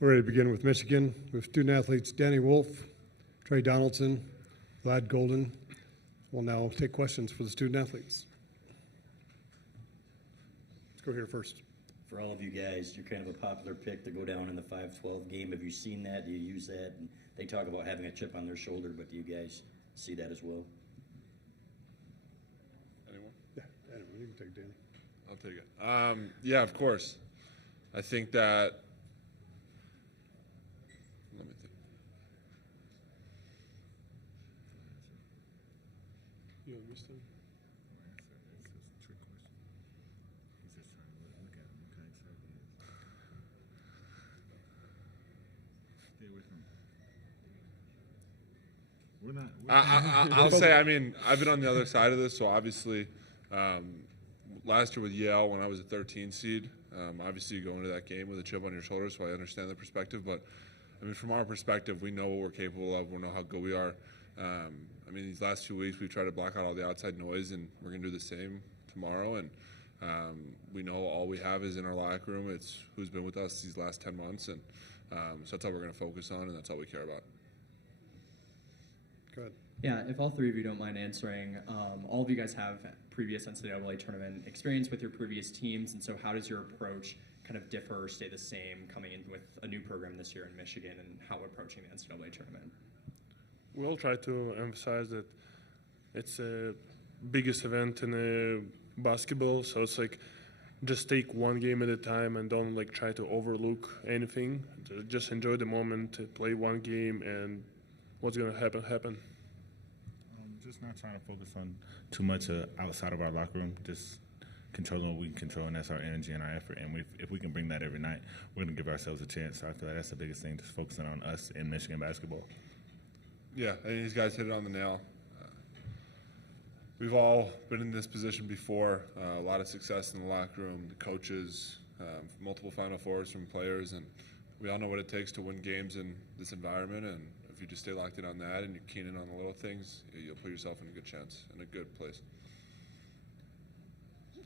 We're ready to begin with Michigan with student athletes Danny Wolf, Trey Donaldson, Vlad Golden. We'll now take questions for the student athletes. Let's go here first. For all of you guys, you're kind of a popular pick to go down in the 5-12 game. Have you seen that? Do you use that? And they talk about having a chip on their shoulder, but do you guys see that as well? Anyone? Yeah, anyone. You can take Danny. I'll take it. Yeah, of course. I think that. Let me think. You understand? I'll say, I mean, I've been on the other side of this, so obviously last year with Yale when I was a 13 seed, obviously you go into that game with a chip on your shoulder, so I understand the perspective. But, I mean, from our perspective, we know what we're capable of. We know how good we are. I mean, these last 2 weeks we've tried to block out all the outside noise, and we're going to do the same tomorrow. And we know all we have is in our locker room. It's who's been with us these last 10 months. And so that's all we're going to focus on, and that's all we care about. Go ahead. Yeah, if all three of you don't mind answering, all of you guys have previous NCAA tournament experience with your previous teams, and so how does your approach kind of differ or stay the same coming in with a new program this year in Michigan and how we're approaching the NCAA tournament? We'll try to emphasize that it's the biggest event in basketball, so it's like just take one game at a time and don't like try to overlook anything. Just enjoy the moment, play one game, and what's going to happen. Just not trying to focus on too much outside of our locker room, just controlling what we can control, and that's our energy and our effort. And if we can bring that every night, we're going to give ourselves a chance. So I feel like that's the biggest thing, just focusing on us in Michigan basketball. Yeah, I think these guys hit it on the nail. We've all been in this position before. A lot of success in the locker room, the coaches, multiple Final Fours from players, and we all know what it takes to win games in this environment. And if you just stay locked in on that and you're keen in on the little things, you'll put yourself in a good chance, in a good place.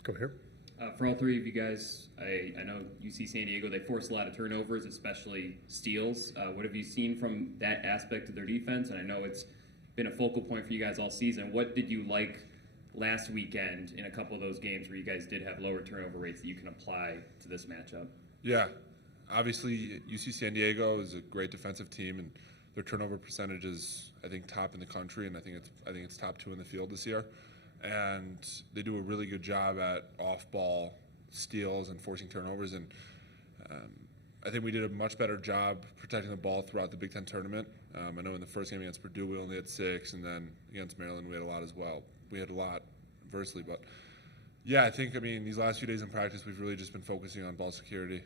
Go here. For all three of you guys, I know UC San Diego, they force a lot of turnovers, especially steals. What have you seen from that aspect of their defense? And I know it's been a focal point for you guys all season. What did you like last weekend in a couple of those games where you guys did have lower turnover rates that you can apply to this matchup? Yeah, obviously UC San Diego is a great defensive team, and their turnover percentage is, I think, top in the country, and I think it's top 2 in the field this year. And they do a really good job at off-ball steals and forcing turnovers. And I think we did a much better job protecting the ball throughout the Big Ten tournament. I know in the first game against Purdue we only had 6, and then against Maryland we had a lot as well. We had a lot adversely, but yeah, I mean these last few days in practice we've really just been focusing on ball security.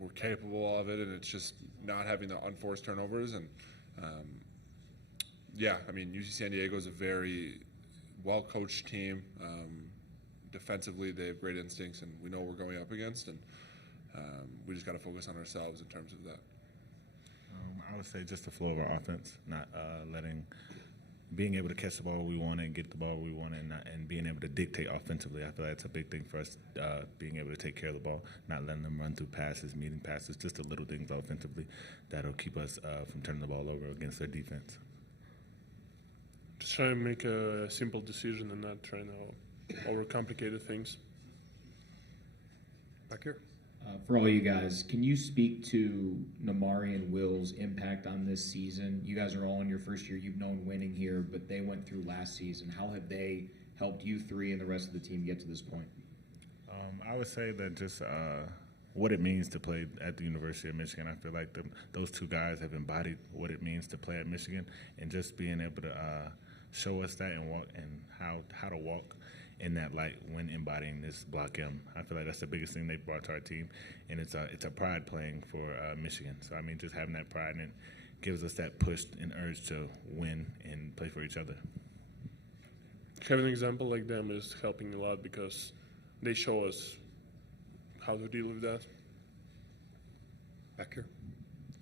We're capable of it, and it's just not having the unforced turnovers. And yeah, I mean UC San Diego is a very well-coached team. Defensively, they have great instincts, and we know what we're going up against, and we just got to focus on ourselves in terms of that. I would say just the flow of our offense, not being able to catch the ball where we want it and get the ball where we want it, and being able to dictate offensively. I feel like that's a big thing for us, being able to take care of the ball, not letting them run through passes, meeting passes, just the little things offensively that'll keep us from turning the ball over against their defense. Just try to make a simple decision and not trying to overcomplicate things. Back here. For all you guys, can you speak to Namari and Will's impact on this season? You guys are all in your first year. You've known winning here, but they went through last season. How have they helped you three and the rest of the team get to this point? I would say that just what it means to play at the University of Michigan. I feel like those two guys have embodied what it means to play at Michigan, and just being able to show us that and walk and how to walk in that light when embodying this Block M. I feel like that's the biggest thing they brought to our team, and it's a pride playing for Michigan. So I mean, just having that pride, and it gives us that push and urge to win and play for each other. Having an example like them is helping a lot because they show us how to deal with that. Back here.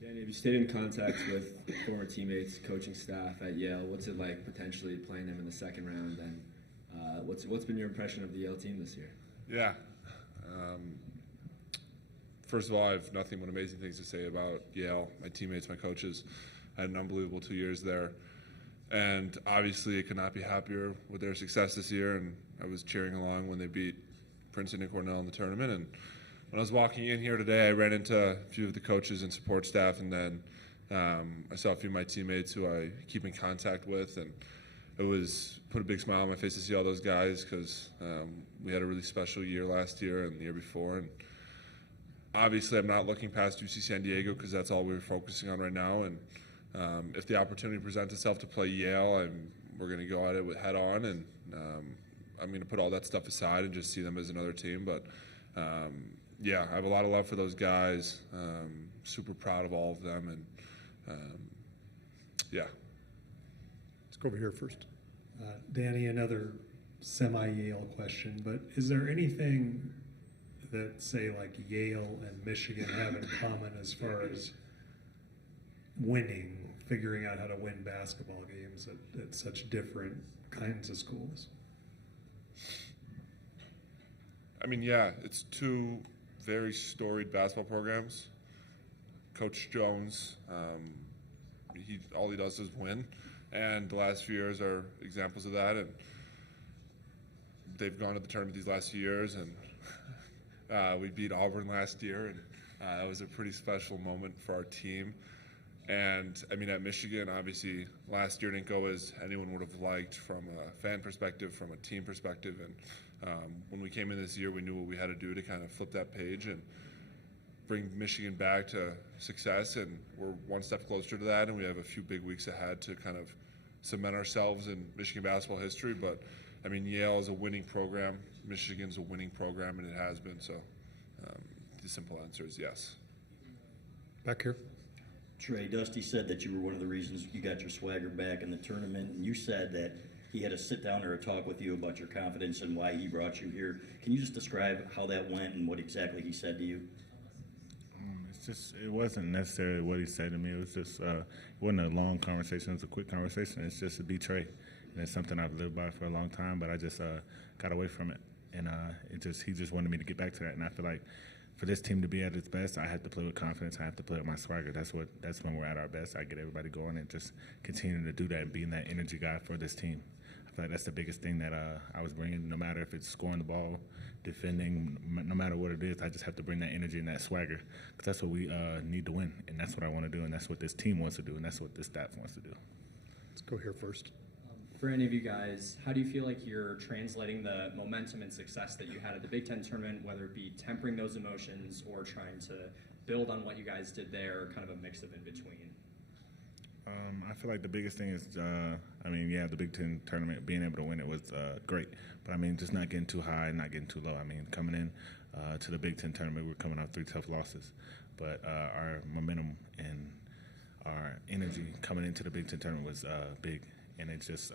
Danny, have you stayed in contact with former teammates, coaching staff at Yale? What's it like potentially playing them in the second round? And what's been your impression of the Yale team this year? Yeah. first of all, I have nothing but amazing things to say about Yale, my teammates, my coaches. I had an unbelievable 2 years there. And obviously, I could not be happier with their success this year. And I was cheering along when they beat Princeton and Cornell in the tournament. And when I was walking in here today, I ran into a few of the coaches and support staff. And then I saw a few of my teammates who I keep in contact with. And it was put a big smile on my face to see all those guys because we had a really special year last year and the year before. And obviously, I'm not looking past UC San Diego because that's all we're focusing on right now. And if the opportunity presents itself to play Yale, we're going to go at it with head on, and I'm going to put all that stuff aside and just see them as another team. But yeah, I have a lot of love for those guys. Super proud of all of them, and yeah. Let's go over here first. Danny, another semi-Yale question, but is there anything that, say, like Yale and Michigan have in common as far as winning, figuring out how to win basketball games at such different kinds of schools? I mean, yeah, it's two very storied basketball programs. Coach Jones, all he does is win, and the last few years are examples of that. And they've gone to the tournament these last few years, and we beat Auburn last year, and that was a pretty special moment for our team. And I mean, at Michigan, obviously, last year didn't go as anyone would have liked from a fan perspective, from a team perspective. And when we came in this year, we knew what we had to do to kind of flip that page and bring Michigan back to success. And we're one step closer to that, and we have a few big weeks ahead to kind of cement ourselves in Michigan basketball history. But I mean, Yale is a winning program. Michigan's a winning program, and it has been. So the simple answer is yes. Back here. Trey, Dusty said that you were one of the reasons you got your swagger back in the tournament, and you said that he had a sit down or a talk with you about your confidence and why he brought you here. Can you just describe how that went and what exactly he said to you? It wasn't necessarily what he said to me. It was just, it wasn't a long conversation. It was a quick conversation. It's just to be Trey. And it's something I've lived by for a long time, but I just got away from it. And he just wanted me to get back to that. And I feel like for this team to be at its best, I have to play with confidence. I have to play with my swagger. That's when we're at our best. I get everybody going and just continuing to do that and being that energy guy for this team. I feel like that's the biggest thing that I was bringing. No matter if it's scoring the ball, defending, no matter what it is, I just have to bring that energy and that swagger because that's what we need to win, and that's what I want to do, and that's what this team wants to do, and that's what this staff wants to do. Let's go here first. For any of you guys, how do you feel like you're translating the momentum and success that you had at the Big Ten tournament, whether it be tempering those emotions or trying to build on what you guys did there, kind of a mix of in between? I feel like the biggest thing is, the Big Ten tournament, being able to win it was great. But, just not getting too high and not getting too low. Coming in to the Big Ten tournament, we're coming off 3 tough losses. But our momentum and our energy coming into the Big Ten tournament was big. And it's just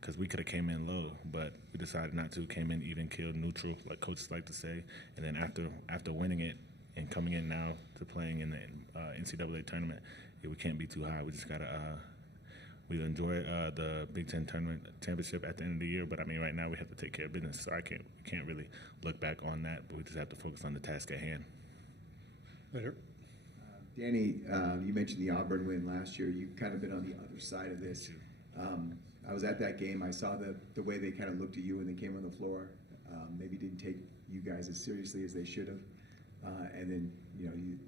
because we could have came in low, but we decided not to, came in even, killed, neutral, like coaches like to say. And then after winning it and coming in now to playing in the NCAA tournament, we can't be too high. We just got to we enjoy the Big Ten tournament championship at the end of the year, but right now we have to take care of business. So can't really look back on that, but we just have to focus on the task at hand. Later. Danny, you mentioned the Auburn win last year. You've kind of been on the other side of this. I was at that game. I saw the way they kind of looked at you when they came on the floor. Maybe didn't take you guys as seriously as they should have. And then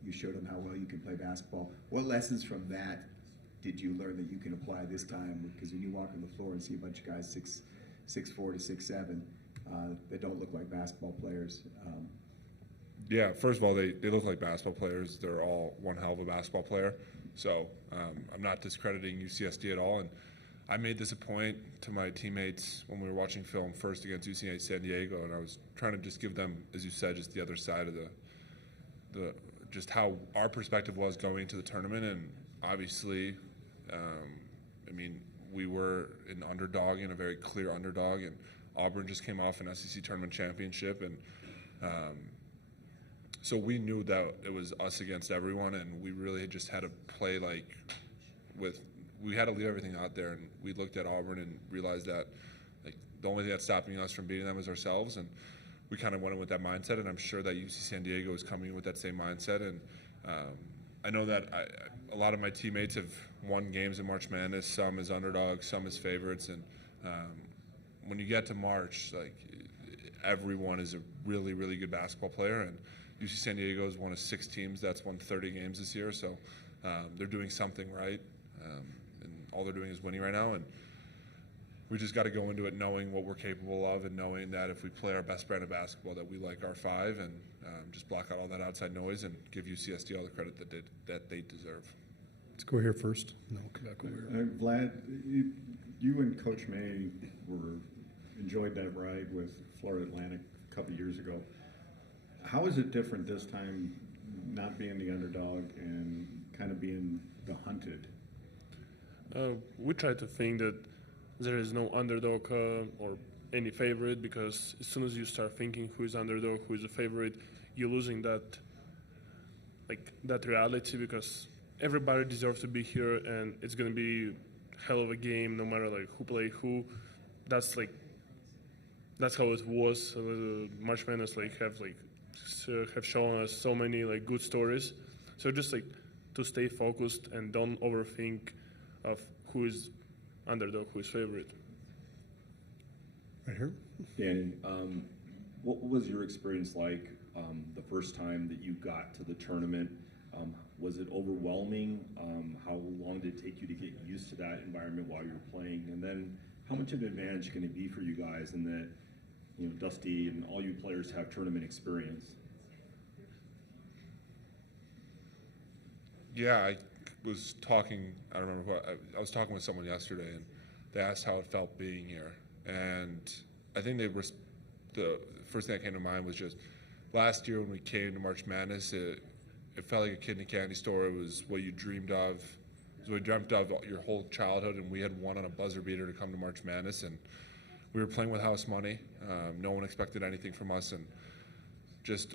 you showed them how well you can play basketball. What lessons from that did you learn that you can apply this time? Because when you walk on the floor and see a bunch of guys 6'4" to 6'7" that don't look like basketball players. Yeah, first of all, they look like basketball players. They're all one hell of a basketball player. So I'm not discrediting UCSD at all. And I made this a point to my teammates when we were watching film first against UC San Diego, and I was trying to just give them, as you said, just the other side of the just how our perspective was going into the tournament. And obviously, we were an underdog and a very clear underdog, and Auburn just came off an SEC tournament championship, and so we knew that it was us against everyone, and we really just had to play we had to leave everything out there, and we looked at Auburn and realized that the only thing that's stopping us from beating them is ourselves, and we kind of went in with that mindset, and I'm sure that UC San Diego is coming in with that same mindset. And I know that a lot of my teammates have won games in March Madness, some as underdogs, some as favorites, and when you get to March, like, everyone is a really, really good basketball player, and UC San Diego is one of 6 teams that's won 30 games this year, so they're doing something right, and all they're doing is winning right now, and we just got to go into it knowing what we're capable of and knowing that if we play our best brand of basketball, that we like our 5, and just block out all that outside noise and give UCSD all the credit that they deserve. Let's go here first, and then we'll come back over here. Vlad, you and Coach May enjoyed that ride with Florida Atlantic a couple years ago. How is it different this time, not being the underdog and kind of being the hunted? We try to think that there is no underdog or any favorite, because as soon as you start thinking who is underdog, who is a favorite, you're losing that reality, because everybody deserves to be here, and it's gonna be hell of a game no matter who play who. That's how it was. March Madness have shown us so many good stories. So just to stay focused and don't overthink of who is underdog, who is favorite. Right here. Danny, what was your experience like the first time that you got to the tournament? Was it overwhelming? How long did it take you to get used to that environment while you were playing? And then how much of an advantage can it be for you guys in that, Dusty and all you players have tournament experience? Yeah, I was talking, I don't remember I was talking with someone yesterday, and they asked how it felt being here. And I think the first thing that came to mind was just last year when we came to March Madness, it felt like a kid in a candy store. It was what you dreamed of. It was what you dreamt of your whole childhood, and we had won on a buzzer beater to come to March Madness, and we were playing with house money. No one expected anything from us, and just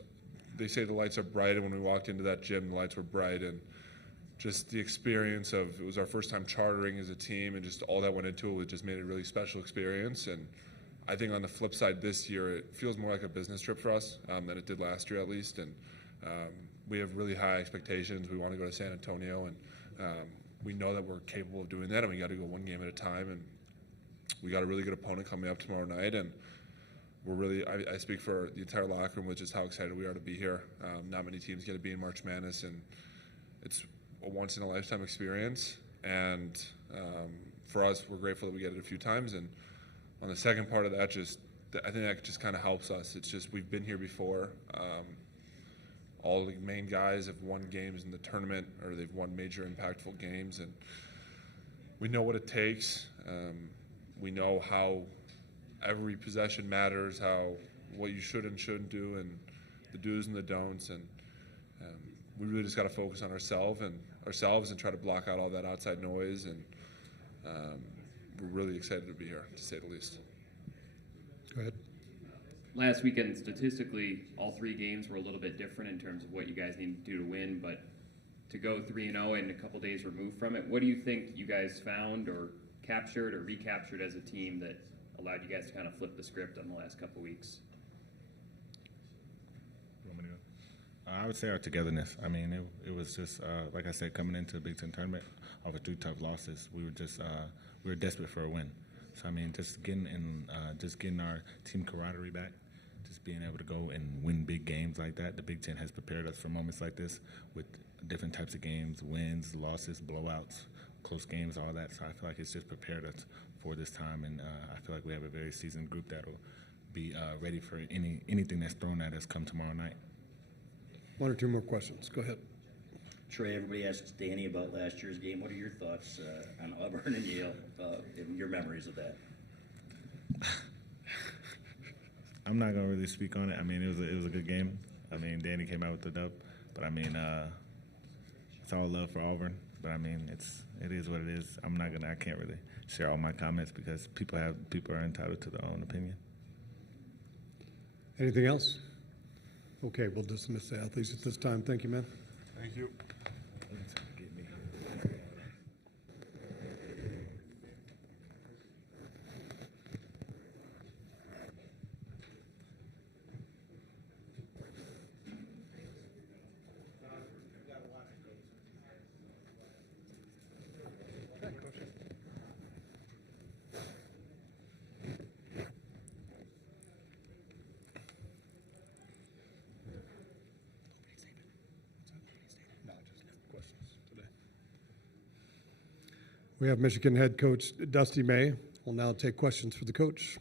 they say the lights are bright, and when we walked into that gym, the lights were bright, and just the experience of, it was our first time chartering as a team, and just all that went into it just made it a really special experience. And I think on the flip side this year, it feels more like a business trip for us than it did last year at least. And we have really high expectations. We want to go to San Antonio, and we know that we're capable of doing that, and we got to go one game at a time. And we got a really good opponent coming up tomorrow night, and we're really, I speak for the entire locker room with just how excited we are to be here. Not many teams get to be in March Madness, and it's a once-in-a-lifetime experience. And for us, we're grateful that we get it a few times. And on the second part of that, I think that just kind of helps us. It's just we've been here before. All the main guys have won games in the tournament, or they've won major impactful games, and we know what it takes. We know how every possession matters, what you should and shouldn't do, and the do's and the don'ts. And we really just got to focus on ourselves and try to block out all that outside noise. And we're really excited to be here, to say the least. Go ahead. Last weekend, statistically, all 3 games were a little bit different in terms of what you guys need to do to win, but to go 3-0 and a couple days removed from it, what do you think you guys found or captured or recaptured as a team that allowed you guys to kind of flip the script on the last couple weeks? I would say our togetherness. I mean, it was just, like I said, coming into the Big Ten tournament off of 2 tough losses, we were desperate for a win. So, I mean, just getting our team camaraderie back, just being able to go and win big games like that. The Big Ten has prepared us for moments like this with different types of games, wins, losses, blowouts, close games, all that. So I feel like it's just prepared us for this time, and I feel like we have a very seasoned group that will be ready for anything that's thrown at us come tomorrow night. 1 or 2 more questions. Go ahead. Trey, everybody asks Danny about last year's game. What are your thoughts on Auburn and Yale, and your memories of that? I'm not gonna really speak on it. I mean, it was a good game. I mean, Danny came out with the dub, but I mean, it's all love for Auburn. But I mean, it is what it is. I can't really share all my comments because people are entitled to their own opinion. Anything else? Okay, we'll dismiss the athletes at this time. Thank you, man. Thank you. We have Michigan head coach Dusty May. We'll now take questions for the coach.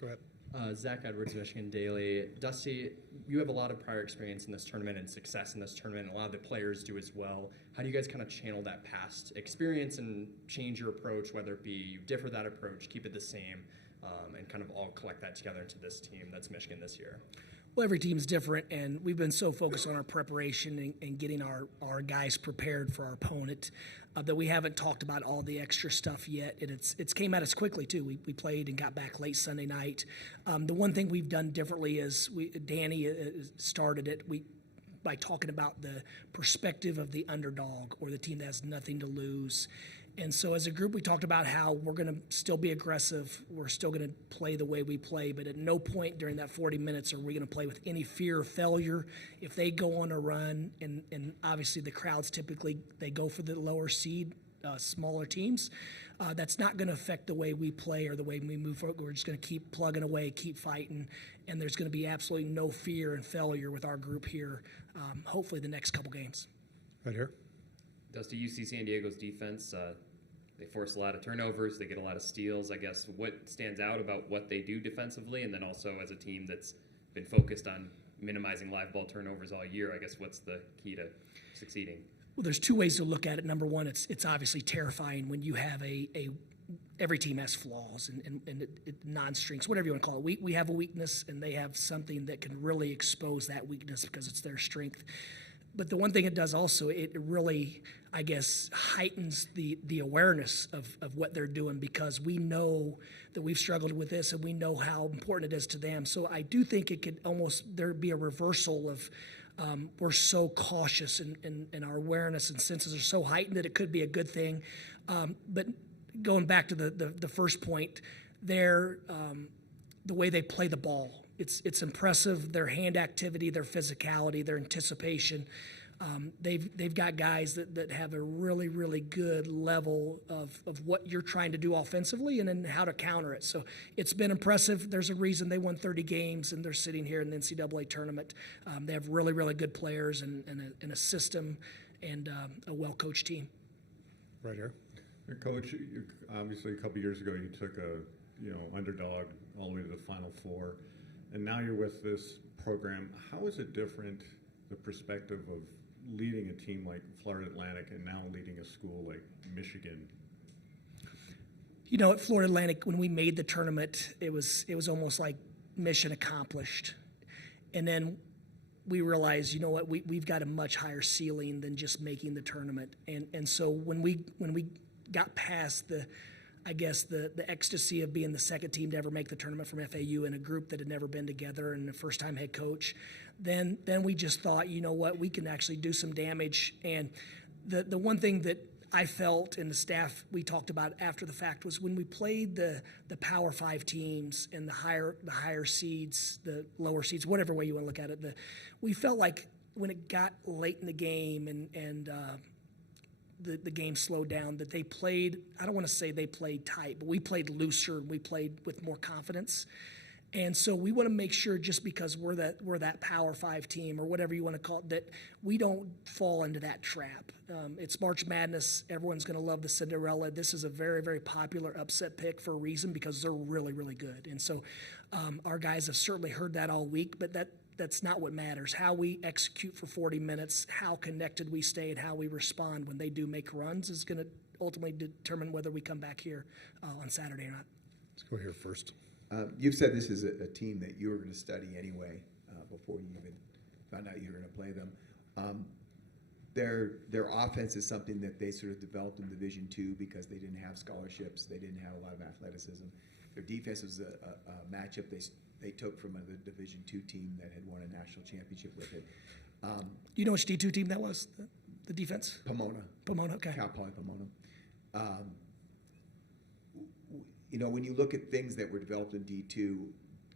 Go ahead. Zach Edwards, Michigan Daily. Dusty, you have a lot of prior experience in this tournament and success in this tournament. A lot of the players do as well. How do you guys kind of channel that past experience and change your approach, whether it be you differ that approach, keep it the same, and kind of all collect that together into this team that's Michigan this year? Well, every team's different, and we've been so focused on our preparation and getting our guys prepared for our opponent that we haven't talked about all the extra stuff yet. And it's came at us quickly, too. We played and got back late Sunday night. The one thing we've done differently is Danny started it by talking about the perspective of the underdog or the team that has nothing to lose. And so as a group, we talked about how we're going to still be aggressive. We're still going to play the way we play, but at no point during that 40 minutes are we going to play with any fear of failure. If they go on a run, and obviously the crowds typically, they go for the lower seed, smaller teams, that's not going to affect the way we play or the way we move forward. We're just going to keep plugging away, keep fighting, and there's going to be absolutely no fear and failure with our group here, hopefully the next couple games. Right here. Dusty, UC San Diego's defense, they force a lot of turnovers. They get a lot of steals. I guess what stands out about what they do defensively, and then also as a team that's been focused on minimizing live ball turnovers all year, I guess what's the key to succeeding? Well, there's two ways to look at it. Number one, it's obviously terrifying when you have every team has flaws and non-strengths, whatever you want to call it. We have a weakness, and they have something that can really expose that weakness because it's their strength. But the one thing it does also, it really, I guess, heightens the awareness of what they're doing because we know that we've struggled with this and we know how important it is to them. So I do think it could almost, there'd be a reversal of we're so cautious and our awareness and senses are so heightened that it could be a good thing. But going back to the first point, the way they play the ball, it's impressive. Their hand activity, their physicality, their anticipation. They've got guys that have a really, really good level of what you're trying to do offensively and then how to counter it. So it's been impressive. There's a reason they won 30 games and they're sitting here in the NCAA tournament. They have really, really good players and a system and a well-coached team. Right here. Coach, obviously a couple years ago you took a underdog all the way to the Final Four. And now you're with this program. How is it different, the perspective of leading a team like Florida Atlantic and now leading a school like Michigan? At Florida Atlantic, when we made the tournament, it was almost like mission accomplished. And then we realized, you know what, we've got a much higher ceiling than just making the tournament. And so when we got past the ecstasy of being the second team to ever make the tournament from FAU in a group that had never been together and the first-time head coach, then we just thought, you know what, we can actually do some damage. And the one thing that I felt and the staff we talked about after the fact was when we played the Power 5 teams and the higher seeds, the lower seeds, whatever way you want to look at it, we felt like when it got late in the game and the game slowed down, that they played, I don't want to say they played tight, but we played looser and we played with more confidence. And so we want to make sure, just because we're that Power 5 team or whatever you want to call it, that we don't fall into that trap. It's March Madness. Everyone's going to love the Cinderella. This is a very, very popular upset pick for a reason because they're really, really good. And so our guys have certainly heard that all week, but that's not what matters. How we execute for 40 minutes, how connected we stay, and how we respond when they do make runs is going to ultimately determine whether we come back here on Saturday or not. Let's go here first. You've said this is a team that you were going to study anyway before you even found out you were going to play them. Their offense is something that they sort of developed in Division II because they didn't have scholarships. They didn't have a lot of athleticism. Their defense was a matchup they took from a Division II team that had won a national championship with it. Do you know which D2 team that was, the defense? Pomona. Pomona, okay. Cal Poly Pomona. When you look at things that were developed in D2,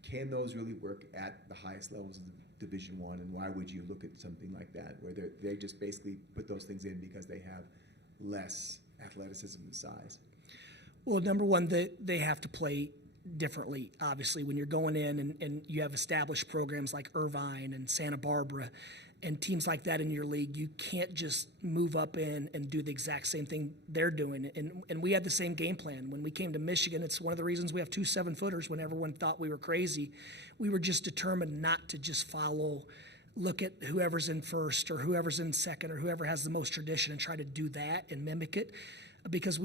can those really work at the highest levels of Division I? And why would you look at something like that, where they just basically put those things in because they have less athleticism and size? Well, number one, they have to play differently, obviously, when you're going in and you have established programs like Irvine and Santa Barbara. and teams like that in your league, you can't just move up in and do the exact same thing they're doing. And we had the same game plan. When we came to Michigan, it's one of the reasons we have 2 7-footers when everyone thought we were crazy. We were just determined not to just look at whoever's in first or whoever's in second or whoever has the most tradition and try to do that and mimic it. Because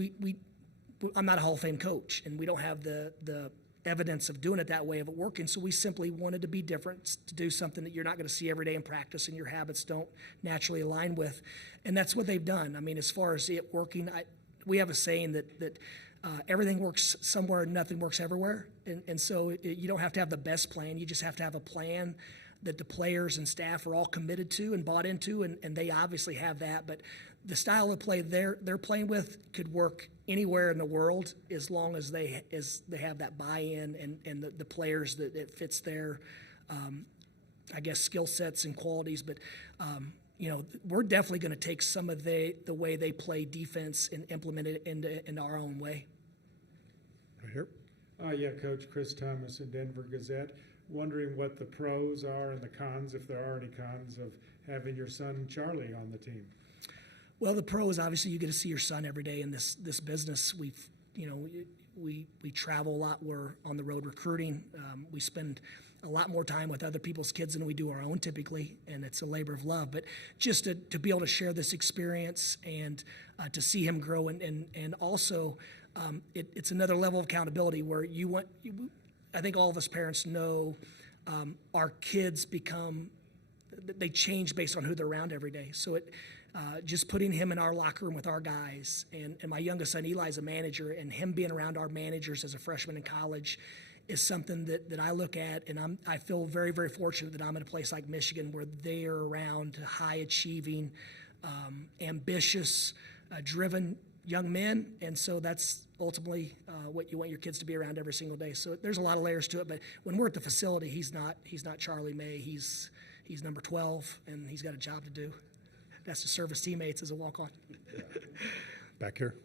I'm not a Hall of Fame coach, and we don't have the evidence of doing it that way, of it working. So we simply wanted to be different, to do something that you're not going to see every day in practice and your habits don't naturally align with. And that's what they've done. I mean, as far as it working, we have a saying that everything works somewhere and nothing works everywhere. And so you don't have to have the best plan. You just have to have a plan that the players and staff are all committed to and bought into, and they obviously have that. But the style of play they're playing with could work anywhere in the world as long as they have that buy-in and the players that it fits their, I guess, skill sets and qualities. But we're definitely going to take some of the way they play defense and implement it into our own way. Right here. Yeah, Coach Chris Thomas in Denver Gazette. Wondering what the pros are and the cons, if there are any cons, of having your son Charlie on the team. Well, the pros, obviously, you get to see your son every day in this business. We travel a lot. We're on the road recruiting. We spend a lot more time with other people's kids than we do our own typically, and it's a labor of love. But just to be able to share this experience and to see him grow, and also it's another level of accountability where I think all of us parents know our kids they change based on who they're around every day. So just putting him in our locker room with our guys, and my youngest son Eli's a manager, and him being around our managers as a freshman in college is something that I look at, and I feel very, very fortunate that I'm in a place like Michigan where they are around high achieving, ambitious, driven young men, and so that's ultimately what you want your kids to be around every single day. So there's a lot of layers to it, but when we're at the facility, he's not Charlie May. He's number 12, and he's got a job to do. That's to serve his teammates as a walk-on. Back here.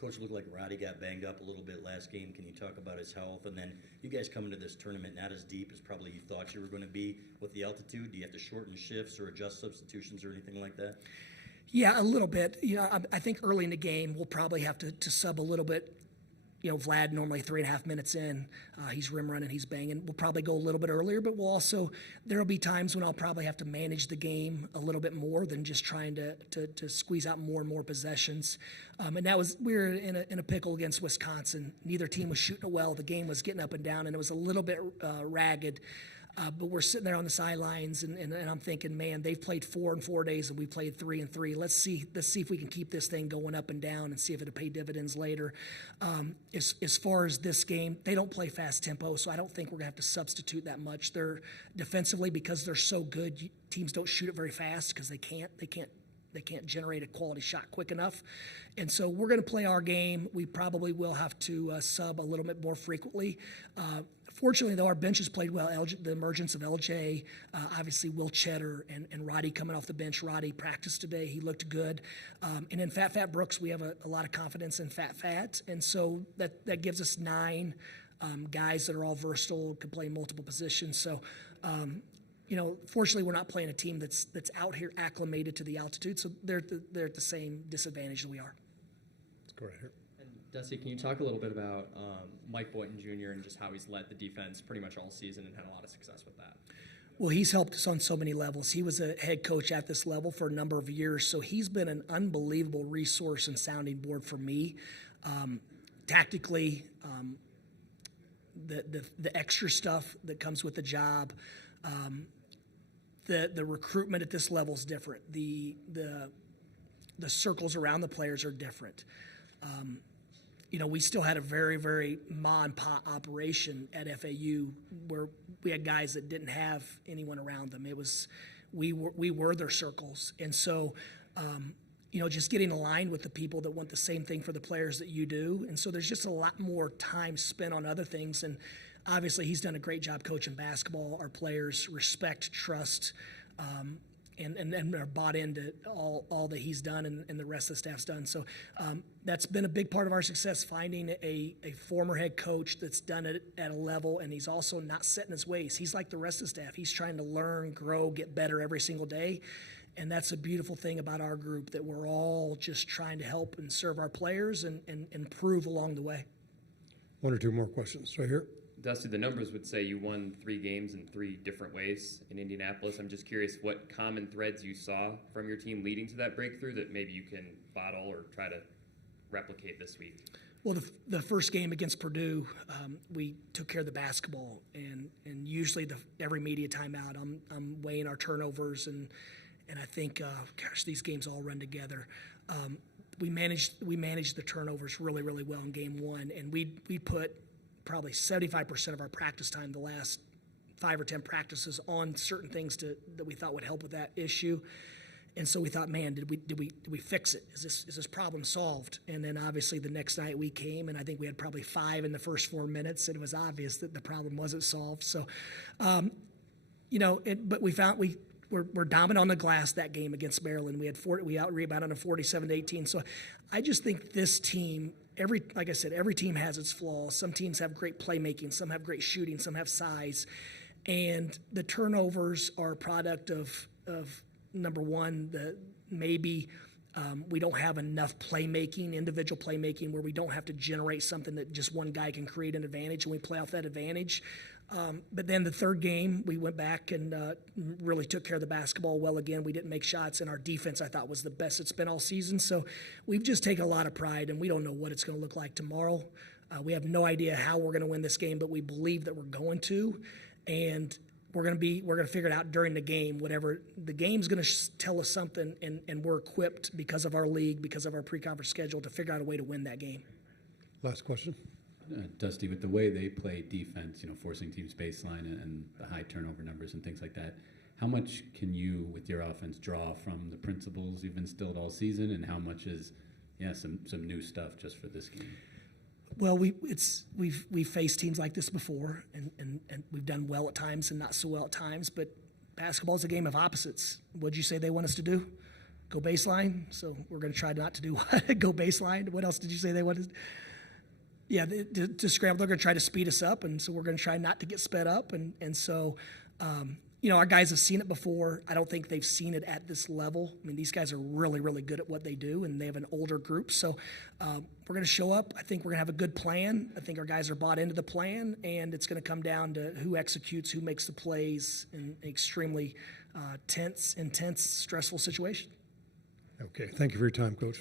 Coach, looked like Roddy got banged up a little bit last game. Can you talk about his health? And then you guys come into this tournament not as deep as probably you thought you were going to be with the altitude. Do you have to shorten shifts or adjust substitutions or anything like that? Yeah, a little bit. I think early in the game we'll probably have to sub a little bit. Vlad normally 3.5 minutes in, he's rim running, he's banging. We'll probably go a little bit earlier, but there'll be times when I'll probably have to manage the game a little bit more than just trying to squeeze out more and more possessions. And we were in a pickle against Wisconsin. Neither team was shooting it well. The game was getting up and down, and it was a little bit ragged. But we're sitting there on the sidelines, and I'm thinking, man, they've played 4 in 4 days, and we played 3 in 3. Let's see if we can keep this thing going up and down, and see if it'll pay dividends later. As far as this game, they don't play fast tempo, so I don't think we're gonna have to substitute that much. They're defensively, because they're so good. Teams don't shoot it very fast because they can't generate a quality shot quick enough. And so we're going to play our game. We probably will have to sub a little bit more frequently. Fortunately, though, our bench has played well. The emergence of LJ, obviously Will Cheddar and Roddy coming off the bench. Roddy practiced today. He looked good. And in Fat Brooks, we have a lot of confidence in Fat. And so that gives us 9 guys that are all versatile, can play multiple positions. So, fortunately, we're not playing a team that's out here acclimated to the altitude, so they're at the same disadvantage that we are. Let's go right here. And Dusty, can you talk a little bit about Mike Boynton Jr. and just how he's led the defense pretty much all season and had a lot of success with that? Well, he's helped us on so many levels. He was a head coach at this level for a number of years, so he's been an unbelievable resource and sounding board for me. Tactically, the extra stuff that comes with the job. The recruitment at this level is different. The circles around the players are different. We still had a very, very ma and pa operation at FAU where we had guys that didn't have anyone around them. We were their circles, and so just getting aligned with the people that want the same thing for the players that you do, and so there's just a lot more time spent on other things. And obviously, he's done a great job coaching basketball. Our players respect, trust, and are bought into all that he's done and the rest of the staff's done. So that's been a big part of our success, finding a former head coach that's done it at a level, and he's also not set in his ways. He's like the rest of the staff. He's trying to learn, grow, get better every single day. And that's a beautiful thing about our group, that we're all just trying to help and serve our players and improve along the way. One or two more questions right here. Dusty, the numbers would say you won 3 games in 3 different ways in Indianapolis. I'm just curious what common threads you saw from your team leading to that breakthrough that maybe you can bottle or try to replicate this week. Well, the first game against Purdue, we took care of the basketball, and usually every media timeout, I'm weighing our turnovers, and I think, these games all run together. We managed the turnovers really, really well in game 1, and we put probably 75% of our practice time, the last 5 or 10 practices, on certain things that we thought would help with that issue. And so we thought, man, did we fix it? Is this problem solved? And then obviously the next night we came, and I think we had probably 5 in the first 4 minutes, and it was obvious that the problem wasn't solved. So, but we found we're dominant on the glass that game against Maryland. We out-rebounded on 47-18. So I just think this team, like I said, every team has its flaws. Some teams have great playmaking, some have great shooting, some have size. And the turnovers are a product of number one, maybe we don't have enough playmaking, individual playmaking, where we don't have to generate something that just one guy can create an advantage, and we play off that advantage. But then the third game, we went back and really took care of the basketball well again. We didn't make shots, and our defense, I thought, was the best it's been all season. So we've just taken a lot of pride, and we don't know what it's going to look like tomorrow. We have no idea how we're going to win this game, but we believe that we're going to, and we're going to figure it out during the game. Whatever the game's going to tell us something, and we're equipped because of our league, because of our pre-conference schedule, to figure out a way to win that game. Last question. Dusty, with the way they play defense, forcing teams baseline and the high turnover numbers and things like that, how much can you, with your offense, draw from the principles you've instilled all season, and how much is, some new stuff just for this game? Well, we've faced teams like this before, and we've done well at times and not so well at times. But basketball is a game of opposites. What'd you say they want us to do? Go baseline. So we're going to try not to do what? Go baseline. What else did you say they wanted? Yeah, to scramble. They're going to try to speed us up, and so we're going to try not to get sped up. And so, our guys have seen it before. I don't think they've seen it at this level. I mean, these guys are really, really good at what they do, and they have an older group. So we're going to show up. I think we're going to have a good plan. I think our guys are bought into the plan, and it's going to come down to who executes, who makes the plays in an extremely intense, stressful situation. Okay, thank you for your time, Coach.